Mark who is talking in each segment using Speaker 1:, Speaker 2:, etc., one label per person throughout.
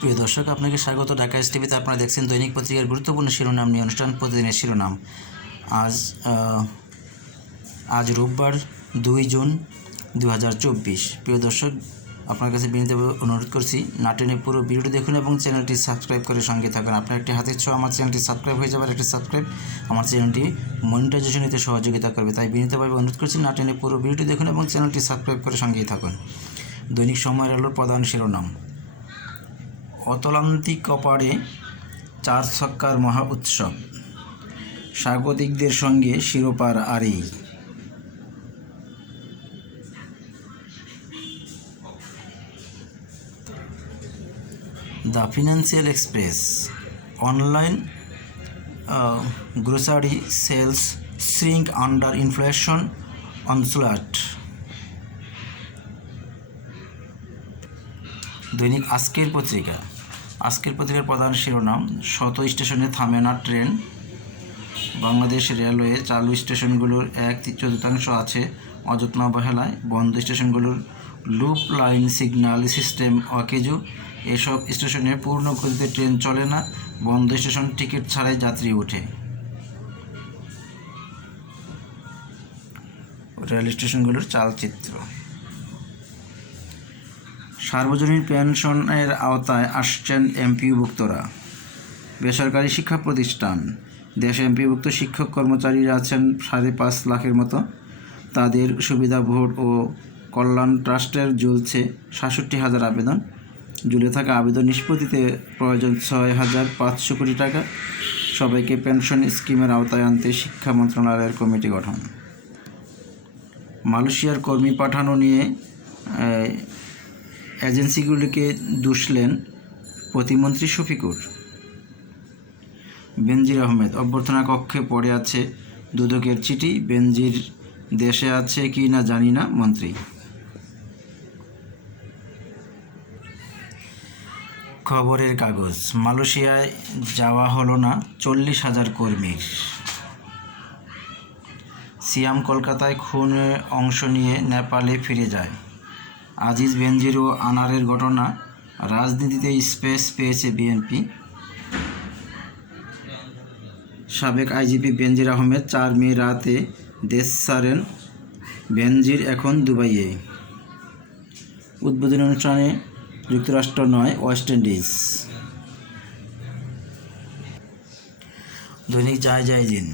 Speaker 1: প্রিয় দর্শক আপনাকে স্বাগত ঢাকা টিভিতে আপনারা দেখছেন দৈনিক পত্রিকার গুরুত্বপূর্ণ শিরোনাম নিয়ে অনুষ্ঠান প্রতিদিনের শিরোনাম আজ আজ রোববার দুই জুন দু প্রিয় দর্শক আপনার কাছে বিনীতভাবে অনুরোধ করছি নাটনের পুরো ভিডিওটি দেখুন এবং চ্যানেলটি সাবস্ক্রাইব করে সঙ্গে থাকুন আপনার একটি হাতের ছোঁয়া আমার চ্যানেলটি সাবস্ক্রাইব হয়ে যাবে একটি সাবস্ক্রাইব আমার চ্যানেলটি মনিটাইজেশন নিতে সহযোগিতা করবে তাই বিনীতভাবে অনুরোধ করছি নাটনের পুরো ভিডিওটি দেখুন এবং চ্যানেলটি সাবস্ক্রাইব করে সঙ্গেই থাকুন দৈনিক সময়ের আলোর প্রধান শিরোনাম অতলান্তিক কপারে চার ছক্কার মহা উৎসব স্বাগতিকদের সঙ্গে শিরোপার আরে the Financial Express online grocery sales shrink under inflation অনসুলাট দৈনিক আজকের পত্রিকা আজকের পত্রিকার প্রধান শিরোনাম শত স্টেশনে থামে না ট্রেন বাংলাদেশ রেলওয়ে চালু স্টেশনগুলোর এক চতুর্থাংশ আছে অযত্ন অবহেলায় বন্ধ স্টেশনগুলোর লুপ লাইন সিগন্যাল সিস্টেম অকেজু এসব স্টেশনে পূর্ণ গতিতে ট্রেন চলে না বন্ধ স্টেশন টিকিট ছাড়াই যাত্রী ওঠে রেল স্টেশনগুলোর চালচিত্র সার্বজনীন পেনশনের আওতায় আসছেন এমপিভুক্তরা বেসরকারি শিক্ষা প্রতিষ্ঠান দেশে এমপিভুক্ত শিক্ষক কর্মচারীরা আছেন সাড়ে পাঁচ লাখের মতো তাদের সুবিধা ভোট ও কল্যাণ ট্রাস্টের জ্বলছে সাতষট্টি হাজার আবেদন জুলে থাকা আবেদন নিষ্পত্তিতে প্রয়োজন ছয় হাজার পাঁচশো কোটি টাকা সবাইকে পেনশন স্কিমের আওতায় আনতে শিক্ষা মন্ত্রণালয়ের কমিটি গঠন মালয়েশিয়ার কর্মী পাঠানো নিয়ে এজেন্সিগুলিকে দুষলেন প্রতিমন্ত্রী শফিকুর বেনজির আহমেদ অভ্যর্থনা কক্ষে পড়ে আছে দুদকের চিঠি বেনজির দেশে আছে কি না জানি না মন্ত্রী খবরের কাগজ মালয়েশিয়ায় যাওয়া হলো না চল্লিশ হাজার কর্মীর সিয়াম কলকাতায় খুনে অংশ নিয়ে নেপালে ফিরে যায় আজিজ বেনজির ও আনারের ঘটনা রাজনীতিতে স্পেস পেয়েছে বিএনপি সাবেক আইজিপি বেনজির আহমেদ চার মে রাতে দেশ সারেন বেনজির এখন দুবাইয়ে উদ্বোধনী অনুষ্ঠানে যুক্তরাষ্ট্র নয় ওয়েস্ট ইন্ডিজ দৈনিক যায় যায় দিন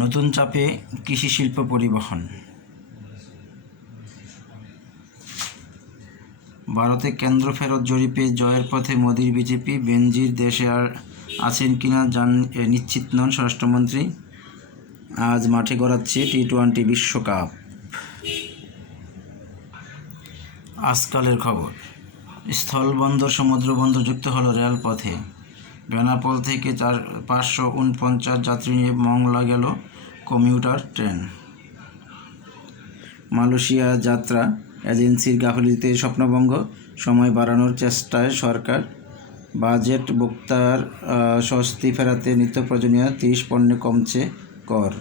Speaker 1: নতুন চাপে কৃষি শিল্প পরিবহন ভারতে কেন্দ্র ফেরত জরিপে জয়ের পথে মোদির বিজেপি বেনজির দেশে আর আছেন কিনা জান নিশ্চিত নন স্বরাষ্ট্রমন্ত্রী আজ মাঠে গড়াচ্ছে টি টোয়েন্টি বিশ্বকাপ আজকালের খবর স্থলবন্দর বন্দর যুক্ত হলো রেলপথে বেনাপল থেকে চার পাঁচশো উনপঞ্চাশ যাত্রী নিয়ে মংলা গেল কমিউটার ট্রেন মালয়েশিয়া যাত্রা এজেন্সির গাফলিতে স্বপ্নভঙ্গ সময় বাড়ানোর চেষ্টায় সরকার বাজেট ভোক্তার স্বস্তি ফেরাতে নিত্য প্রয়োজনীয় তিরিশ পণ্যে কমছে কর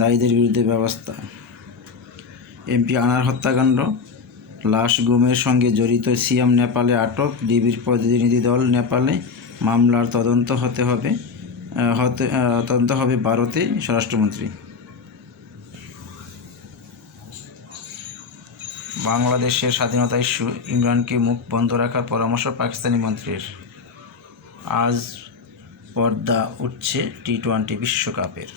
Speaker 1: দায়ীদের বিরুদ্ধে ব্যবস্থা এমপি আনার হত্যাকাণ্ড লাশ গুমের সঙ্গে জড়িত সিএম নেপালে আটক ডিবির প্রতিনিধি দল নেপালে মামলার তদন্ত হতে হবে হতে তদন্ত হবে ভারতে স্বরাষ্ট্রমন্ত্রী বাংলাদেশের স্বাধীনতা ইস্যু ইমরানকে মুখ বন্ধ রাখার পরামর্শ পাকিস্তানি মন্ত্রীর আজ পর্দা উঠছে টি টোয়েন্টি বিশ্বকাপের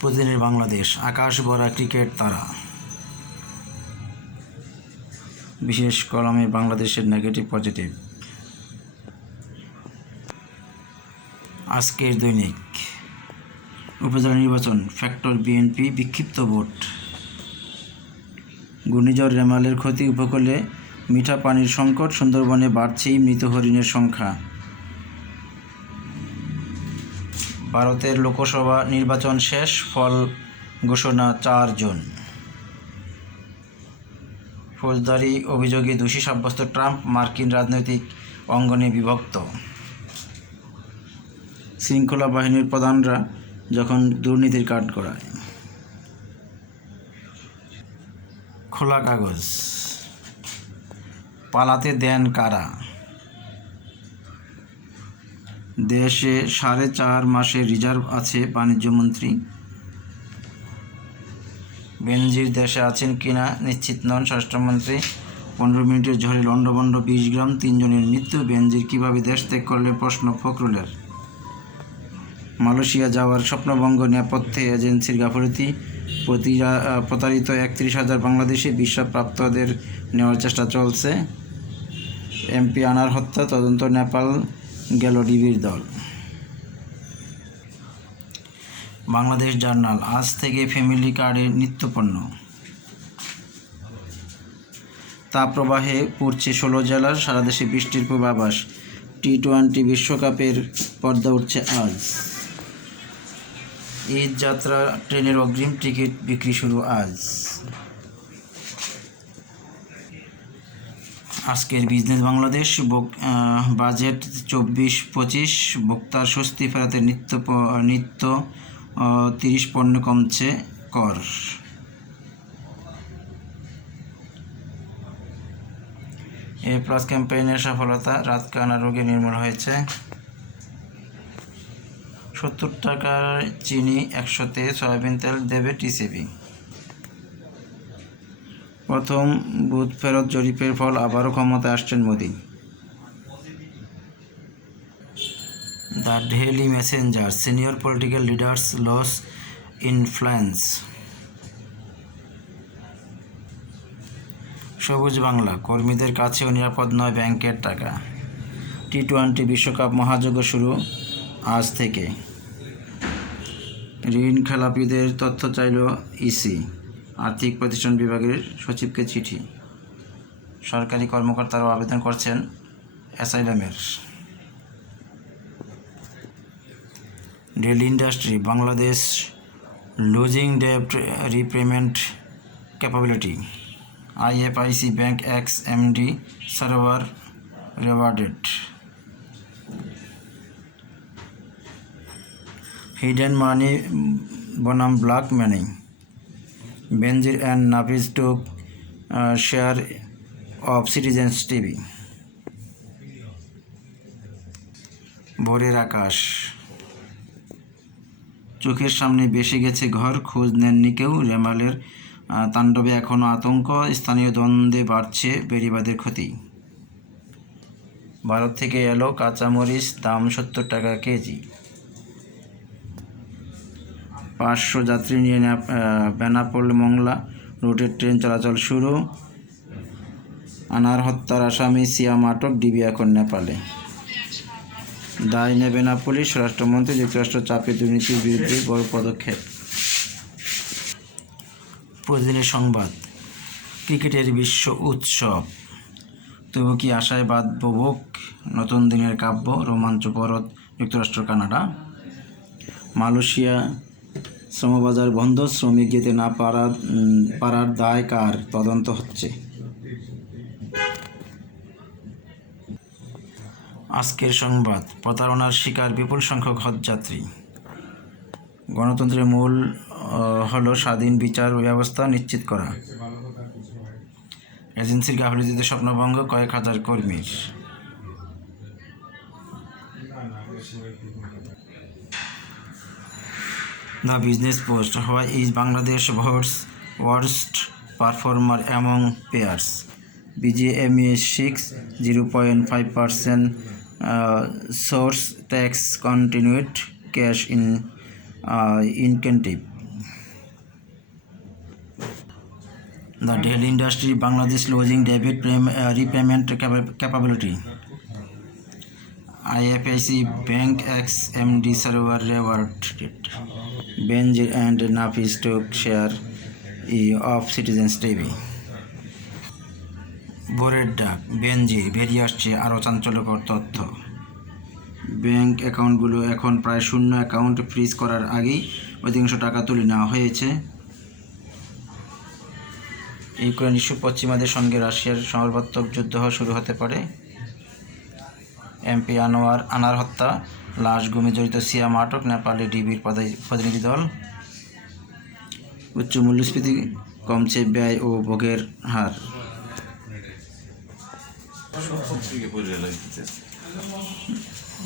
Speaker 1: প্রতিদিনের বাংলাদেশ আকাশ ভরা ক্রিকেট তারা বিশেষ কলমে বাংলাদেশের নেগেটিভ পজিটিভ আজকের দৈনিক উপজেলা নির্বাচন ফ্যাক্টর বিএনপি বিক্ষিপ্ত ভোট ঘূর্ণিঝড় রেমালের ক্ষতি উপকূলে মিঠা পানির সংকট সুন্দরবনে বাড়ছেই মৃত হরিণের সংখ্যা ভারতের লোকসভা নির্বাচন শেষ ফল ঘোষণা চার জুন ফৌজদারি অভিযোগে দোষী সাব্যস্ত ট্রাম্প মার্কিন রাজনৈতিক অঙ্গনে বিভক্ত শৃঙ্খলা বাহিনীর প্রধানরা যখন দুর্নীতির কাঠ গড়ায় খোলা কাগজ পালাতে দেন কারা দেশে সাড়ে চার মাসে রিজার্ভ আছে বাণিজ্যমন্ত্রী বেনজির দেশে আছেন কিনা নিশ্চিত নন স্বরাষ্ট্রমন্ত্রী পনেরো মিনিটের ঝড়ে লণ্ডভণ্ড বিশ গ্রাম তিনজনের মৃত্যু বেনজির কীভাবে দেশ ত্যাগ করলে প্রশ্ন ফখরুলের মালয়েশিয়া যাওয়ার স্বপ্নভঙ্গ নেপথ্যে এজেন্সির গাফরতি প্রতারিত একত্রিশ হাজার বাংলাদেশি বিশ্বপ্রাপ্তদের নেওয়ার চেষ্টা চলছে এমপি আনার হত্যা তদন্ত নেপাল গেল ডিবির দল বাংলাদেশ জার্নাল আজ থেকে ফ্যামিলি কার্ডের নিত্যপণ্য প্রবাহে পড়ছে ষোলো জেলার সারাদেশে বৃষ্টির পূর্বাভাস টি টোয়েন্টি বিশ্বকাপের পর্দা উঠছে আজ ঈদ যাত্রা ট্রেনের অগ্রিম টিকিট বিক্রি শুরু আজ আজকের বিজনেস বাংলাদেশ বাজেট চব্বিশ পঁচিশ ভোক্তার স্বস্তি ফেরাতে নিত্য নিত্য তিরিশ পণ্য কমছে কর এ প্লাস ক্যাম্পেইনের সফলতা রাত কানা রোগে নির্মূল হয়েছে সত্তর টাকার চিনি একশোতে সয়াবিন তেল দেবে টিসিবি প্রথম বুথ ফেরত জরিপের ফল আবারও ক্ষমতা আসছেন Modi the Daily Messenger senior political leaders lose influence সবুজ বাংলা কর্মীদের কাছেও নিরাপদ নয় ব্যাংকের টাকা টি টোয়েন্টি বিশ্বকাপ মহাযজ্ঞ শুরু আজ থেকে ঋণ খেলাপিদের তথ্য চাইল ইসি আর্থিক প্রতিষ্ঠান বিভাগের সচিবকে চিঠি সরকারি কর্মকর্তারাও আবেদন করছেন অ্যাসাইলামের rail industry Bangladesh losing ডেপ্ট repayment capability IFIC bank ex MD server rewarded hidden money বনাম black money Benazir and Nafis took share of Citizens TV Bhorer Akash চোখের সামনে বেশি গেছে ঘর খোঁজ নেননি কেউ রেমালের তাণ্ডবে এখনও আতঙ্ক স্থানীয় দ্বন্দ্বে বাড়ছে বেড়িবাদের ক্ষতি ভারত থেকে এলো কাঁচামরিচ দাম সত্তর টাকা কেজি পাঁচশো যাত্রী নিয়ে বেনাপোল মংলা রুটের ট্রেন চলাচল শুরু আনার হত্যার আসামি সিয়াম আটক ডিবি এখন নেপালে দায় নেবে না পুলিশ স্বরাষ্ট্রমন্ত্রী যুক্তরাষ্ট্র চাপে দুর্নীতির বিরুদ্ধে বড় পদক্ষেপ প্রতিদিনের সংবাদ ক্রিকেটের বিশ্ব উৎসব তবু কি আশায় বাদ বোবক নতুন দিনের কাব্য পরত যুক্তরাষ্ট্র কানাডা মালয়েশিয়া শ্রমবাজার বন্ধ শ্রমিক যেতে না পারা পারার দায় কার তদন্ত হচ্ছে আজকের সংবাদ প্রতারণার শিকার বিপুল সংখ্যক হজযাত্রী গণতন্ত্রের মূল হলো স্বাধীন বিচার ব্যবস্থা নিশ্চিত করা এজেন্সির গাফিলতিতে স্বপ্নভঙ্গ কয়েক হাজার কর্মীর The business post: why is Bangladesh worst performer among peers? BGMA 6 0.5% uh, source tax continued cash in uh, incentive. The Delhi industry Bangladesh losing debit uh, repayment capability. IFIC bank ex M D server reward Benz and Nafi stock share ই of citizens TV বোরের ডাক বেঞ্জে বেরিয়ে আসছে আরও চাঞ্চল্যকর তথ্য bank অ্যাকাউন্টগুলো এখন প্রায় শূন্য অ্যাকাউন্ট ফ্রিজ করার আগেই অধিকাংশ টাকা তুলে নেওয়া হয়েছে ইউক্রেন ইস্যু পশ্চিমাদের সঙ্গে রাশিয়ার সর্বাত্মক যুদ্ধ শুরু হতে পারে এমপি আনোয়ার আনার হত্যা লাশ গুমে জড়িত সিয়াম আটক নেপালে ডিবির প্রতিনিধি দল উচ্চ মূল্যস্ফীতি কমছে ব্যয় ও ভোগের হার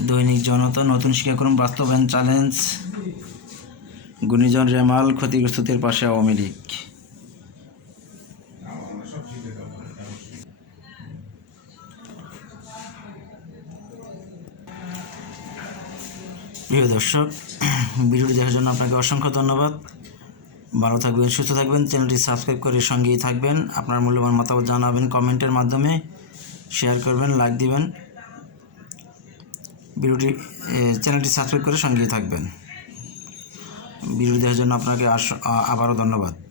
Speaker 1: দৈনিক জনতা নতুন শিক্ষাক্রম বাস্তবায়ন চ্যালেঞ্জ গুণিজন রেমাল ক্ষতিগ্রস্তদের পাশে আওয়ামী লীগ প্রিয় দর্শক ভিডিওটি দেখার জন্য আপনাকে অসংখ্য ধন্যবাদ ভালো থাকবেন সুস্থ থাকবেন চ্যানেলটি সাবস্ক্রাইব করে সঙ্গেই থাকবেন আপনার মূল্যবান মতামত জানাবেন কমেন্টের মাধ্যমে শেয়ার করবেন লাইক দিবেন ভিডিওটি চ্যানেলটি সাবস্ক্রাইব করে সঙ্গেই থাকবেন ভিডিও দেখার জন্য আপনাকে আবারও ধন্যবাদ